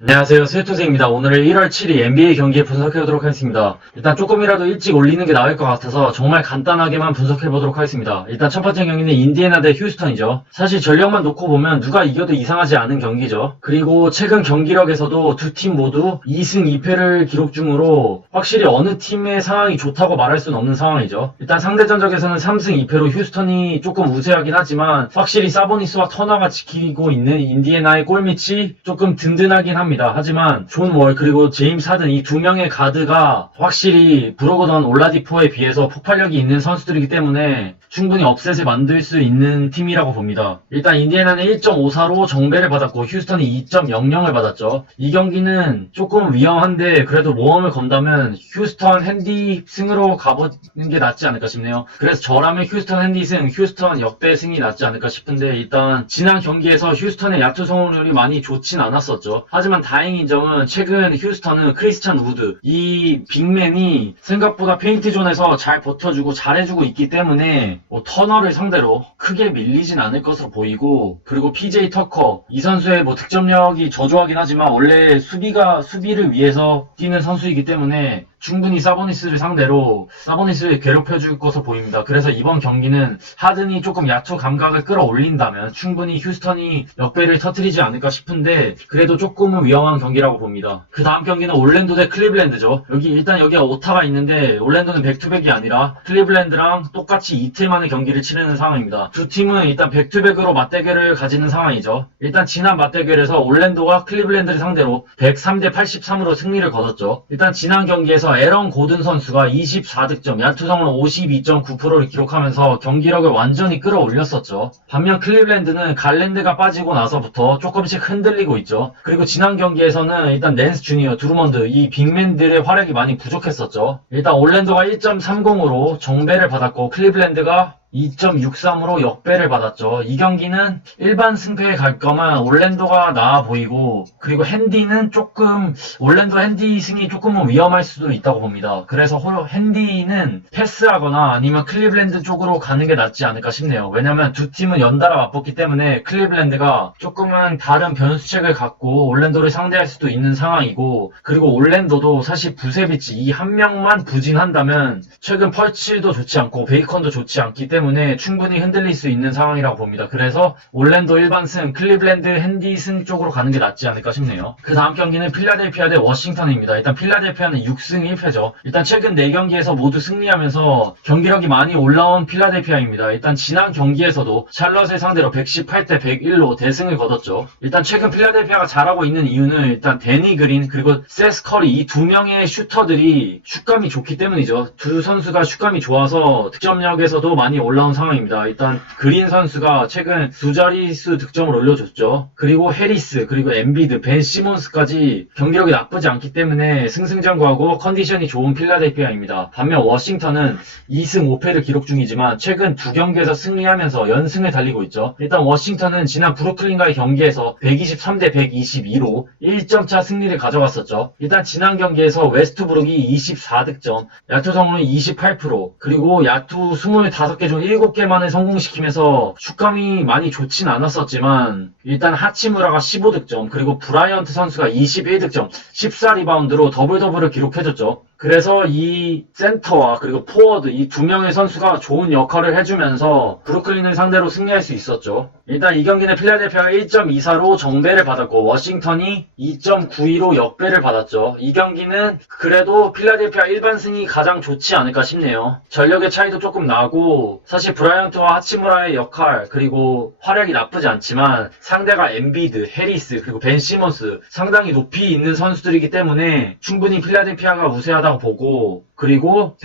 안녕하세요. 스웨토세입니다. 오늘은 1월 7일 NBA 경기 분석해보도록 하겠습니다. 일단 조금이라도 일찍 올리는 게 나을 것 같아서 정말 간단하게만 분석해보도록 하겠습니다. 일단 첫 번째 경기는 인디애나 대 휴스턴이죠. 사실 전력만 놓고 보면 누가 이겨도 이상하지 않은 경기죠. 그리고 최근 경기력에서도 두 팀 모두 2승 2패를 기록 중으로 확실히 어느 팀의 상황이 좋다고 말할 수는 없는 상황이죠. 일단 상대 전적에서는 3승 2패로 휴스턴이 조금 우세하긴 하지만 확실히 사보니스와 터너가 지키고 있는 인디애나의 골밑이 조금 든든하긴 합니다. 하지만 존 월 그리고 제임스 하든 이 두 명의 가드가 확실히 브로거던 올라디포에 비해서 폭발력이 있는 선수들이기 때문에 충분히 업셋을 만들 수 있는 팀이라고 봅니다. 일단 인디애나는 1.54로 정배를 받았고 휴스턴이 2.00을 받았죠. 이 경기는 조금 위험한데 그래도 모험을 건다면 휴스턴 핸디 승으로 가보는 게 낫지 않을까 싶네요. 그래서 저라면 휴스턴 핸디 승, 휴스턴 역대 승이 낫지 않을까 싶은데 일단 지난 경기에서 휴스턴의 야투 성공률이 많이 좋진 않았었죠. 하지만 다행인 점은 최근 휴스턴은 크리스찬 우드 이 빅맨이 생각보다 페인트 존에서 잘 버텨주고 잘해주고 있기 때문에 터너를 상대로 크게 밀리진 않을 것으로 보이고, 그리고 PJ 터커 이 선수의 득점력이 저조하긴 하지만 원래 수비를 위해서 뛰는 선수이기 때문에 충분히 사보니스를 상대로 사보니스를 괴롭혀줄 것으로 보입니다. 그래서 이번 경기는 하든이 조금 야투 감각을 끌어올린다면 충분히 휴스턴이 역배를 터뜨리지 않을까 싶은데 그래도 조금은 위험한 경기라고 봅니다. 그 다음 경기는 올랜도 대 클리블랜드죠. 일단 여기가 오타가 있는데 올랜도는 백투백이 아니라 클리블랜드랑 똑같이 이틀 만에 경기를 치르는 상황입니다. 두 팀은 일단 백투백으로 맞대결을 가지는 상황이죠. 일단 지난 맞대결에서 올랜도가 클리블랜드를 상대로 103대 83으로 승리를 거뒀죠. 일단 지난 경기에서 에런 고든 선수가 24득점, 야투 성공률 52.9%를 기록하면서 경기력을 완전히 끌어올렸었죠. 반면 클리블랜드는 갈랜드가 빠지고 나서부터 조금씩 흔들리고 있죠. 그리고 지난 경기에서는 일단 낸스 주니어, 드루먼드 이 빅맨들의 활약이 많이 부족했었죠. 일단 올랜도가 1.30으로 정배를 받았고 클리블랜드가 2.63으로 역배를 받았죠. 이 경기는 일반 승패에 갈 거면 올랜도가 나아 보이고, 그리고 올랜도 핸디 승이 조금은 위험할 수도 있다고 봅니다. 그래서 핸디는 패스하거나 아니면 클리블랜드 쪽으로 가는 게 낫지 않을까 싶네요. 왜냐면 두 팀은 연달아 맞붙기 때문에 클리블랜드가 조금은 다른 변수책을 갖고 올랜도를 상대할 수도 있는 상황이고, 그리고 올랜도도 사실 부세비치 이 한 명만 부진한다면 최근 펄치도 좋지 않고 베이컨도 좋지 않기 때문에 충분히 흔들릴 수 있는 상황이라고 봅니다. 그래서 올랜도 1반승, 클리블랜드 핸디승 쪽으로 가는 게 낫지 않을까 싶네요. 그 다음 경기는 필라델피아 대 워싱턴입니다. 일단 필라델피아는 6승 1패죠. 일단 최근 4경기에서 모두 승리하면서 경기력이 많이 올라온 필라델피아입니다. 일단 지난 경기에서도 샬럿을 상대로 118대 101로 대승을 거뒀죠. 일단 최근 필라델피아가 잘하고 있는 이유는 일단 데니 그린 그리고 세스 커리 이 두 명의 슈터들이 슛감이 좋기 때문이죠. 두 선수가 슛감이 좋아서 득점력에서도 많이 올라온 상황입니다. 일단 그린 선수가 최근 두 자릿수 득점을 올려줬죠. 그리고 해리스, 그리고 엠비드, 벤 시몬스까지 경기력이 나쁘지 않기 때문에 승승장구하고 컨디션이 좋은 필라델피아입니다. 반면 워싱턴은 2승 5패를 기록 중이지만 최근 두 경기에서 승리하면서 연승을 달리고 있죠. 일단 워싱턴은 지난 브루클린과의 경기에서 123대 122로 1점차 승리를 가져갔었죠. 일단 지난 경기에서 웨스트브룩이 24득점, 야투 성공률 28%, 그리고 야투 25개 중 7개만을 성공시키면서 슛감이 많이 좋진 않았었지만 일단 하치무라가 15득점, 그리고 브라이언트 선수가 21득점, 14리바운드로 더블더블을 기록해줬죠. 그래서 이 센터와 그리고 포워드 이 두 명의 선수가 좋은 역할을 해주면서 브루클린을 상대로 승리할 수 있었죠. 일단 이 경기는 필라델피아가 1.24로 정배를 받았고 워싱턴이 2.92로 역배를 받았죠. 이 경기는 그래도 필라델피아 일반승이 가장 좋지 않을까 싶네요. 전력의 차이도 조금 나고 사실 브라이언트와 하치무라의 역할 그리고 활약이 나쁘지 않지만 상대가 엠비드, 해리스 그리고 벤 시몬스 상당히 높이 있는 선수들이기 때문에 충분히 필라델피아가 우세하다고 보고, 그리고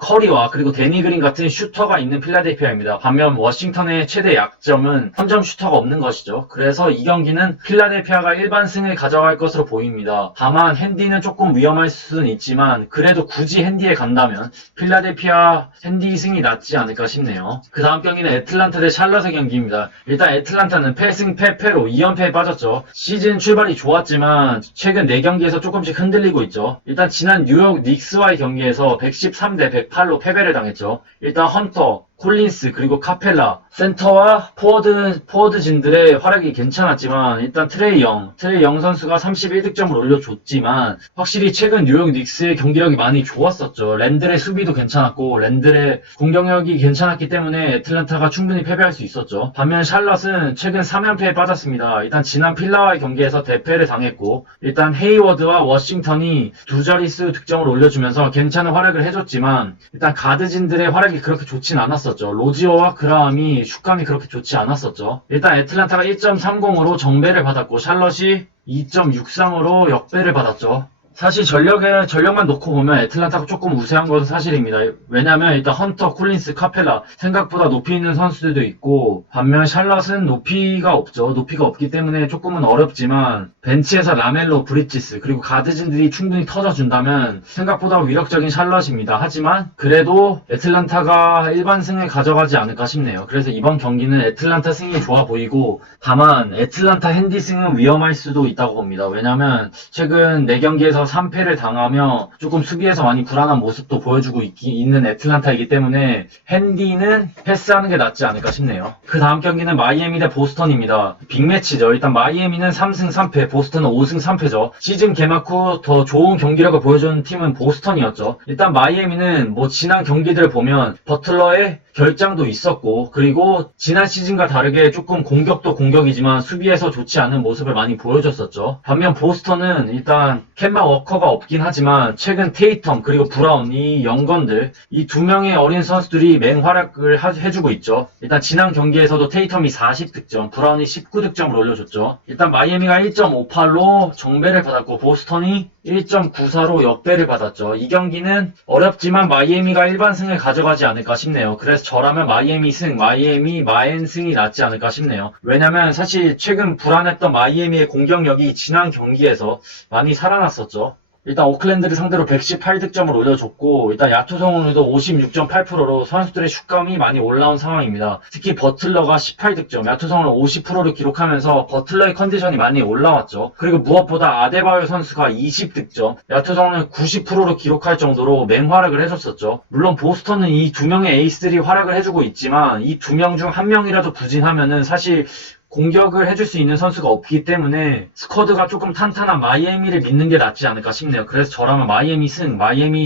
커리와 그리고 데니 그린 같은 슈터가 있는 필라델피아입니다. 반면 워싱턴의 최대 약점은 3점 슈터가 없는 것이죠. 그래서 이 경기는 필라델피아가 일반승을 가져갈 것으로 보입니다. 다만 핸디는 조금 위험할 수는 있지만 그래도 굳이 핸디에 간다면 필라델피아 핸디 승이 낫지 않을까 싶네요. 그 다음 경기는 애틀란타 대 샬럿의 경기입니다. 일단 애틀란타는 패승 패패로 2연패에 빠졌죠. 시즌 출발이 좋았지만 최근 4경기에서 조금씩 흔들리고 있죠. 일단 지난 뉴욕 닉스와의 경기에서 113대 108로 패배를 당했죠. 일단 헌터, 콜린스 그리고 카펠라 센터와 포워드진들의 활약이 괜찮았지만 일단 트레이 영 선수가 31득점을 올려줬지만 확실히 최근 뉴욕 닉스의 경기력이 많이 좋았었죠. 랜들의 수비도 괜찮았고 랜들의 공격력이 괜찮았기 때문에 애틀랜타가 충분히 패배할 수 있었죠. 반면 샬럿은 최근 3연패에 빠졌습니다. 일단 지난 필라와의 경기에서 대패를 당했고 일단 헤이워드와 워싱턴이 두 자릿수 득점을 올려주면서 괜찮은 활약을 해줬지만 일단 가드진들의 활약이 그렇게 좋진 않았었죠. 로지어와 그라함이 슛감이 그렇게 좋지 않았었죠. 일단 애틀랜타가 1.30으로 정배를 받았고 샬럿이 2.63으로 역배를 받았죠. 사실 전력만 놓고 보면 애틀랜타가 조금 우세한 것은 사실입니다. 왜냐면 일단 헌터, 콜린스, 카펠라 생각보다 높이 있는 선수들도 있고 반면 샬럿은 높이가 없죠. 높이가 없기 때문에 조금은 어렵지만 벤치에서 라멜로, 브리지스 그리고 가드진들이 충분히 터져준다면 생각보다 위력적인 샬럿입니다. 하지만 그래도 애틀랜타가 일반 승을 가져가지 않을까 싶네요. 그래서 이번 경기는 애틀랜타 승이 좋아 보이고 다만 애틀랜타 핸디 승은 위험할 수도 있다고 봅니다. 왜냐면 최근 4경기에서 3패를 당하며 조금 수비에서 많이 불안한 모습도 보여주고 있는 애틀랜타이기 때문에 핸디는 패스하는 게 낫지 않을까 싶네요. 그 다음 경기는 마이애미 대 보스턴입니다. 빅매치죠. 일단 마이애미는 3승 3패, 보스턴은 5승 3패죠. 시즌 개막 후 더 좋은 경기력을 보여준 팀은 보스턴이었죠. 일단 마이애미는 지난 경기들을 보면 버틀러의 결장도 있었고 그리고 지난 시즌과 다르게 조금 공격도 공격이지만 수비에서 좋지 않은 모습을 많이 보여줬었죠. 반면 보스턴은 일단 캔마 워커가 없긴 하지만 최근 테이텀 그리고 브라운 이 영건들 이 두 명의 어린 선수들이 맹활약을 해주고 있죠. 일단 지난 경기에서도 테이텀이 40득점 브라운이 19득점을 올려줬죠. 일단 마이애미가 1.58로 정배를 받았고 보스턴이 1.94로 역배를 받았죠. 이 경기는 어렵지만 마이애미가 일반승을 가져가지 않을까 싶네요. 그래서 저라면 마이애미 승, 마엔 승이 낫지 않을까 싶네요. 왜냐면 사실 최근 불안했던 마이애미의 공격력이 지난 경기에서 많이 살아났었죠. 일단 오클랜드를 상대로 118득점을 올려줬고 일단 야투 성공률도 56.8%로 선수들의 슛감이 많이 올라온 상황입니다. 특히 버틀러가 18득점, 야투 성공률 50%를 기록하면서 버틀러의 컨디션이 많이 올라왔죠. 그리고 무엇보다 아데바요 선수가 20득점, 야투 성공률 90%를 기록할 정도로 맹활약을 해줬었죠. 물론 보스턴은 이 두 명의 에이스들이 활약을 해주고 있지만 이 두 명 중 한 명이라도 부진하면은 사실 공격을 해줄 수 있는 선수가 없기 때문에 스쿼드가 조금 탄탄한 마이애미를 믿는 게 낫지 않을까 싶네요. 그래서 저라면 마이애미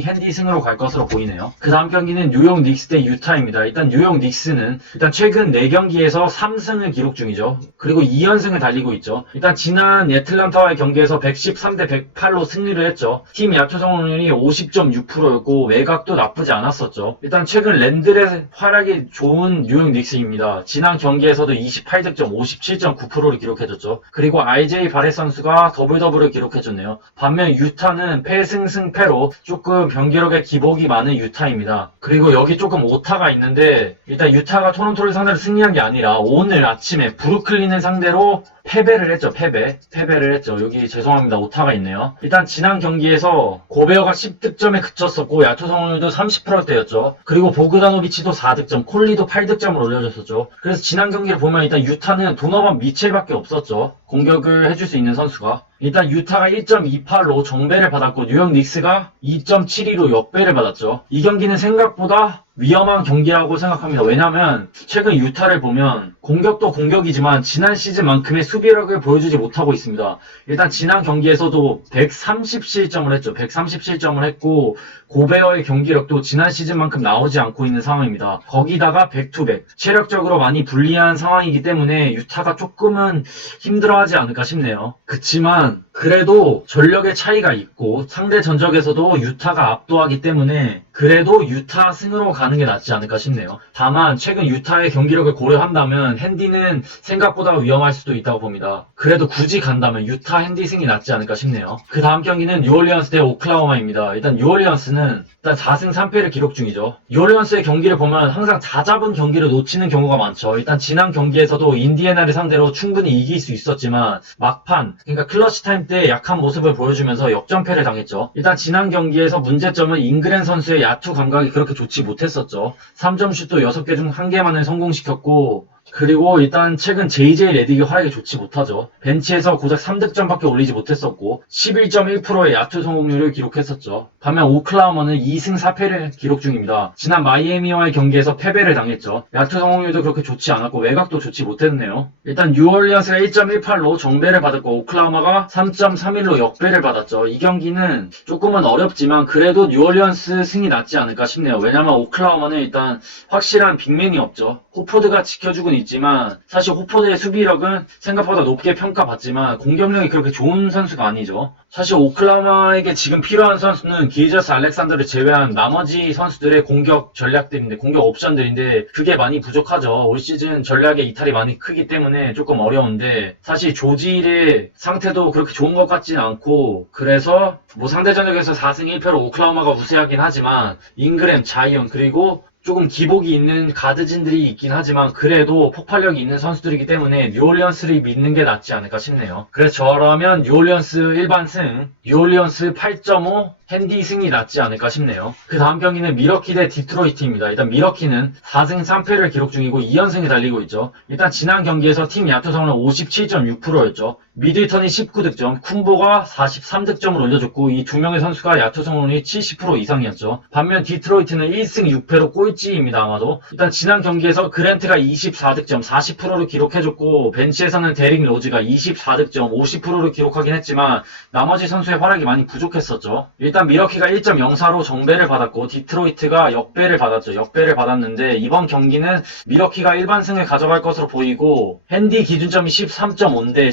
핸디 승으로 갈 것으로 보이네요. 그 다음 경기는 뉴욕 닉스 대 유타입니다. 일단 뉴욕 닉스는 일단 최근 4경기에서 3승을 기록 중이죠. 그리고 2연승을 달리고 있죠. 일단 지난 애틀랜타와의 경기에서 113 대 108로 승리를 했죠. 팀 야투 성공률이 50.6%였고 외곽도 나쁘지 않았었죠. 일단 최근 랜들의 활약이 좋은 뉴욕 닉스입니다. 지난 경기에서도 28득점 57.9%를 기록해줬죠. 그리고 RJ 바렛 선수가 더블을 기록해줬네요. 반면 유타는 패승승패로 조금 경기력에 기복이 많은 유타입니다. 그리고 여기 조금 오타가 있는데 일단 유타가 토론토를 상대로 승리한 게 아니라 오늘 아침에 브루클린을 상대로 패배를 했죠. 패배를 했죠. 여기 죄송합니다. 오타가 있네요. 일단 지난 경기에서 고베어가 10득점에 그쳤었고 야투 성공률도 30%대였죠. 그리고 보그다노비치도 4득점, 콜리도 8득점을 올려줬었죠. 그래서 지난 경기를 보면 일단 유타는 도너반 미첼밖에 없었죠. 공격을 해줄 수 있는 선수가. 일단 유타가 1.28로 정배를 받았고 뉴욕 닉스가 2.72로 역배를 받았죠. 이 경기는 생각보다 위험한 경기라고 생각합니다. 왜냐면 최근 유타를 보면 공격도 공격이지만 지난 시즌만큼의 수비력을 보여주지 못하고 있습니다. 일단 지난 경기에서도 130실점을 했죠. 130실점을 했고 고베어의 경기력도 지난 시즌만큼 나오지 않고 있는 상황입니다. 거기다가 백투백 체력적으로 많이 불리한 상황이기 때문에 유타가 조금은 힘들어하지 않을까 싶네요. 그치만 그래도 전력의 차이가 있고 상대 전적에서도 유타가 압도하기 때문에 그래도 유타 승으로 가는 게 낫지 않을까 싶네요. 다만 최근 유타의 경기력을 고려한다면 핸디는 생각보다 위험할 수도 있다고 봅니다. 그래도 굳이 간다면 유타 핸디 승이 낫지 않을까 싶네요. 그 다음 경기는 뉴올리언스 대 오클라호마입니다. 일단 뉴올리언스는 일단 4승 3패를 기록 중이죠. 뉴올리언스의 경기를 보면 항상 다 잡은 경기를 놓치는 경우가 많죠. 일단 지난 경기에서도 인디애나를 상대로 충분히 이길 수 있었지만 막판 그러니까 클러치 타임 때 약한 모습을 보여주면서 역전패를 당했죠. 일단 지난 경기에서 문제점은 잉그랜 선수의 야투 감각이 그렇게 좋지 못했었죠. 3점 슛도 6개 중 1개만을 성공시켰고 그리고 일단 최근 JJ 레딕이 활약이 좋지 못하죠. 벤치에서 고작 3득점밖에 올리지 못했었고 11.1%의 야투 성공률을 기록했었죠. 반면 오클라호마는 2승 4패를 기록 중입니다. 지난 마이애미와의 경기에서 패배를 당했죠. 야투 성공률도 그렇게 좋지 않았고 외곽도 좋지 못했네요. 일단 뉴올리언스가 1.18로 정배를 받았고 오클라호마가 3.31로 역배를 받았죠. 이 경기는 조금은 어렵지만 그래도 뉴올리언스 승이 낫지 않을까 싶네요. 왜냐면 오클라호마는 일단 확실한 빅맨이 없죠. 호포드가 지켜주곤 있지만 사실 호포드의 수비력은 생각보다 높게 평가받지만 공격력이 그렇게 좋은 선수가 아니죠. 사실 오클라호마에게 지금 필요한 선수는 기저스 알렉산더를 제외한 나머지 선수들의 공격 전략들인데 공격 옵션들인데 그게 많이 부족하죠. 올 시즌 전략의 이탈이 많이 크기 때문에 조금 어려운데 사실 조질의 상태도 그렇게 좋은 것 같지는 않고 그래서 뭐 상대 전적에서 4승 1패로 오클라호마가 우세하긴 하지만 잉그램, 자이언 그리고 조금 기복이 있는 가드진들이 있긴 하지만 그래도 폭발력이 있는 선수들이기 때문에 뉴올리언스를 믿는 게 낫지 않을까 싶네요. 그래서 저라면 뉴올리언스 일반승, 뉴올리언스 8.5 핸디 승이 낫지 않을까 싶네요. 그 다음 경기는 미러키 대 디트로이트입니다. 일단 미러키는 4승 3패를 기록 중이고 2연승에 달리고 있죠. 일단 지난 경기에서 팀 야투 성공은 57.6%였죠. 미들턴이 19득점, 쿤보가 43득점을 올려줬고 이 두 명의 선수가 야투 성공률이 70% 이상이었죠. 반면 디트로이트는 1승 6패로 꼴찌입니다. 아마도. 일단 지난 경기에서 그랜트가 24득점, 40%를 기록해줬고 벤치에서는 데릭 로즈가 24득점, 50%를 기록하긴 했지만 나머지 선수의 활약이 많이 부족했었죠. 일단 미러키가 1.04로 정배를 받았고 디트로이트가 역배를 받았죠. 역배를 받았는데 이번 경기는 미러키가 일반승을 가져갈 것으로 보이고 핸디 기준점이 13.5인데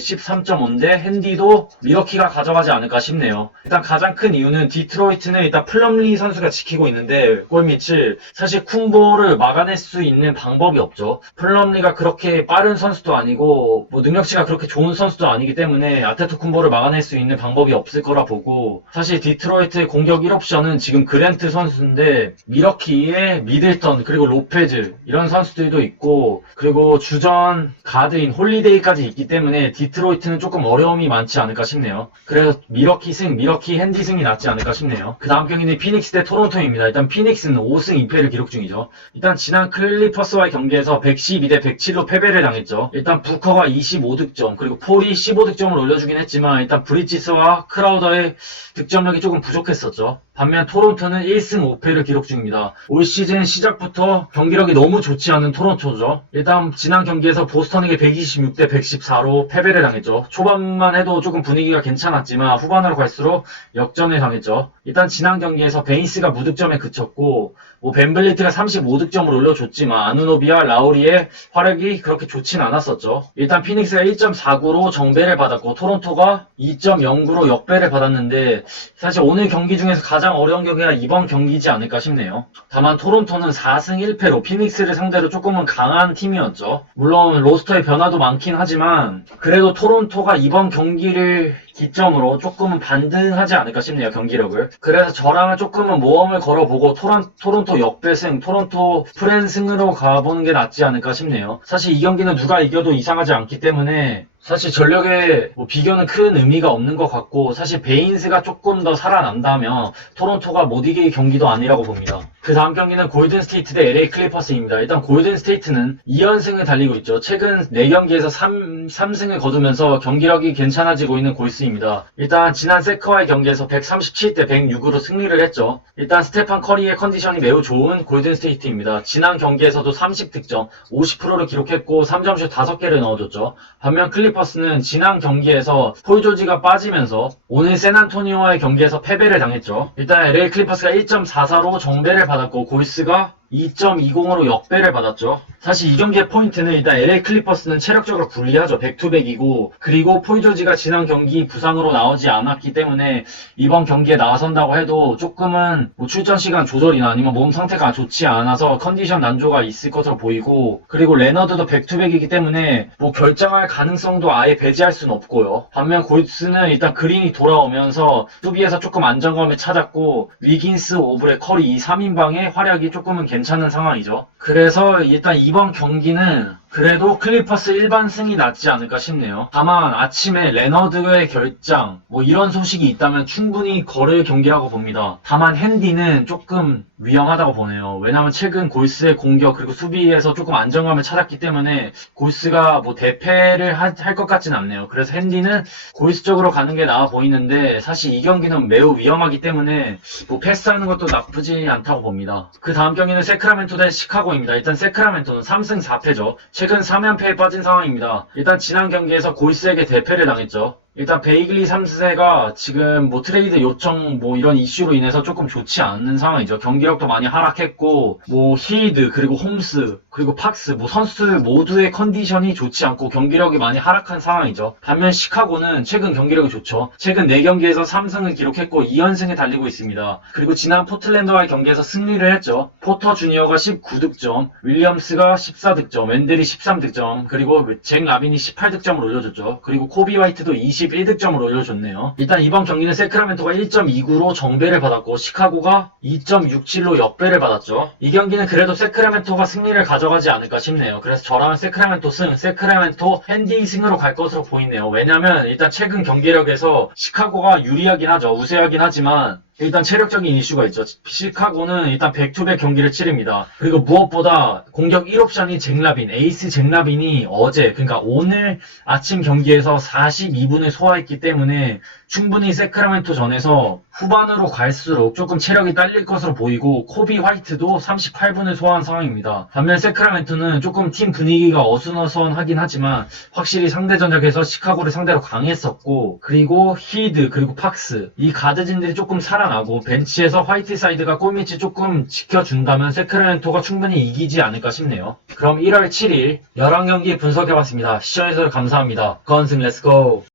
핸디도 미러키가 가져가지 않을까 싶네요. 일단 가장 큰 이유는 디트로이트는 일단 플럼리 선수가 지키고 있는데 골밑을 사실 쿤보를 막아낼 수 있는 방법이 없죠. 플럼리가 그렇게 빠른 선수도 아니고 뭐 능력치가 그렇게 좋은 선수도 아니기 때문에 아테토 쿤보를 막아낼 수 있는 방법이 없을 거라 보고 사실 디트로이트의 공격 1옵션은 지금 그랜트 선수인데 미러키의 미들턴 그리고 로페즈 이런 선수들도 있고 그리고 주전 가드인 홀리데이까지 있기 때문에 디트로이트는 조금 어려움이 많지 않을까 싶네요. 그래서 미러키 승, 미러키 핸디 승이 낫지 않을까 싶네요. 그 다음 경기는 피닉스 대 토론토입니다. 일단 피닉스는 5승 2패를 기록 중이죠. 일단 지난 클리퍼스와의 경기에서 112대 107로 패배를 당했죠. 일단 부커가 25득점 그리고 폴이 15득점을 올려주긴 했지만 일단 브리지스와 크라우더의 득점력이 조금 부족했었죠. 반면 토론토는 1승 5패를 기록 중입니다. 올 시즌 시작부터 경기력이 너무 좋지 않은 토론토죠. 일단 지난 경기에서 보스턴에게 126대 114로 패배를 당했죠. 초반만 해도 조금 분위기가 괜찮았지만 후반으로 갈수록 역전을 당했죠. 일단 지난 경기에서 베인스가 무득점에 그쳤고 벤블리트가 35득점을 올려줬지만 아누노비와 라우리의 활약이 그렇게 좋진 않았었죠. 일단 피닉스가 1.49로 정배를 받았고 토론토가 2.09로 역배를 받았는데 사실 오늘 경기 중에서 가장 어려운 경기가 이번 경기지 않을까 싶네요. 다만 토론토는 4승 1패로 피닉스를 상대로 조금은 강한 팀이었죠. 물론 로스터의 변화도 많긴 하지만 그래도 토론토가 이번 경기를 기점으로 조금은 반등하지 않을까 싶네요. 경기력을. 그래서 저랑은 조금은 모험을 걸어보고 토론토 역배승, 토론토 프랜승으로 가보는 게 낫지 않을까 싶네요. 사실 이 경기는 누가 이겨도 이상하지 않기 때문에 사실 전력에 비교는 큰 의미가 없는 것 같고 사실 베인스가 조금 더 살아난다면 토론토가 못 이길 경기도 아니라고 봅니다. 그 다음 경기는 골든스테이트 대 LA 클리퍼스입니다. 일단 골든스테이트는 2연승을 달리고 있죠. 최근 4경기에서 3승을 거두면서 경기력이 괜찮아지고 있는 골스입니다. 일단 지난 세커와의 경기에서 137대 106으로 승리를 했죠. 일단 스테판 커리의 컨디션이 매우 좋은 골든스테이트입니다. 지난 경기에서도 30득점, 50%를 기록했고 3점슛 5개를 넣어줬죠. 반면 클리퍼스는 지난 경기에서 폴 조지가 빠지면서 오늘 샌안토니오와의 경기에서 패배를 당했죠. 일단 LA 클리퍼스가 1.44로 정배를 받았고 골스가 2.20으로 역배를 받았죠. 사실 이 경기의 포인트는 일단 LA 클리퍼스는 체력적으로 불리하죠. 백투백이고 그리고 폴 조지가 지난 경기 부상으로 나오지 않았기 때문에 이번 경기에 나선다고 해도 조금은 출전 시간 조절이나 아니면 몸 상태가 좋지 않아서 컨디션 난조가 있을 것으로 보이고 그리고 레너드도 백투백이기 때문에 결정할 가능성도 아예 배제할 수는 없고요. 반면 골스는 일단 그린이 돌아오면서 수비에서 조금 안정감을 찾았고 위긴스, 오브레, 커리 이 3인방의 활약이 조금은 괜찮은 상황이죠. 그래서 일단 이번 경기는 그래도 클리퍼스 일반 승이 낫지 않을까 싶네요. 다만 아침에 레너드의 결장 뭐 이런 소식이 있다면 충분히 걸을 경기라고 봅니다. 다만 핸디는 조금 위험하다고 보네요. 왜냐하면 최근 골스의 공격 그리고 수비에서 조금 안정감을 찾았기 때문에 골스가 뭐 대패를 할 것 같진 않네요. 그래서 핸디는 골스 쪽으로 가는 게 나아 보이는데 사실 이 경기는 매우 위험하기 때문에 뭐 패스하는 것도 나쁘지 않다고 봅니다. 그 다음 경기는 세크라멘토 대 시카고입니다. 일단 세크라멘토는 3승 4패죠. 최근 3연패에 빠진 상황입니다. 일단 지난 경기에서 골스에게 대패를 당했죠. 일단 베이글리 3세가 지금 뭐 트레이드 요청 뭐 이런 이슈로 인해서 조금 좋지 않은 상황이죠. 경기력도 많이 하락했고 뭐 히드 그리고 홈스 그리고 팍스 뭐 선수들 모두의 컨디션이 좋지 않고 경기력이 많이 하락한 상황이죠. 반면 시카고는 최근 경기력이 좋죠. 최근 4경기에서 3승을 기록했고 2연승에 달리고 있습니다. 그리고 지난 포틀랜드와의 경기에서 승리를 했죠. 포터 주니어가 19득점, 윌리엄스가 14득점, 웬들이 13득점, 그리고 잭 라빈이 18득점을 올려줬죠. 그리고 코비 화이트도 21득점을 올려줬네요. 일단 이번 경기는 세크라멘토가 1.29로 정배를 받았고 시카고가 2.67로 역배를 받았죠. 이 경기는 그래도 세크라멘토가 승리를 가져가지 않을까 싶네요. 그래서 저라면 세크라멘토 승, 세크라멘토 핸디 승으로 갈 것으로 보이네요. 왜냐면 일단 최근 경기력에서 시카고가 유리하긴 하죠. 우세하긴 하지만 일단 체력적인 이슈가 있죠. 시카고는 일단 백투백 경기를 치릅니다. 그리고 무엇보다 공격 1옵션이 잭라빈, 에이스 잭라빈이 어제 그러니까 오늘 아침 경기에서 42분을 소화했기 때문에 충분히 세크라멘토 전에서 후반으로 갈수록 조금 체력이 딸릴 것으로 보이고 코비 화이트도 38분을 소화한 상황입니다. 반면 세크라멘토는 조금 팀 분위기가 어수선하긴 하지만 확실히 상대 전적에서 시카고를 상대로 강했었고 그리고 히드 그리고 팍스 이 가드진들이 조금 살아나고 벤치에서 화이트사이드가 골밑이 조금 지켜준다면 세크라멘토가 충분히 이기지 않을까 싶네요. 그럼 1월 7일 11경기 분석해봤습니다. 시청해주셔서 감사합니다. 건승 렛츠고!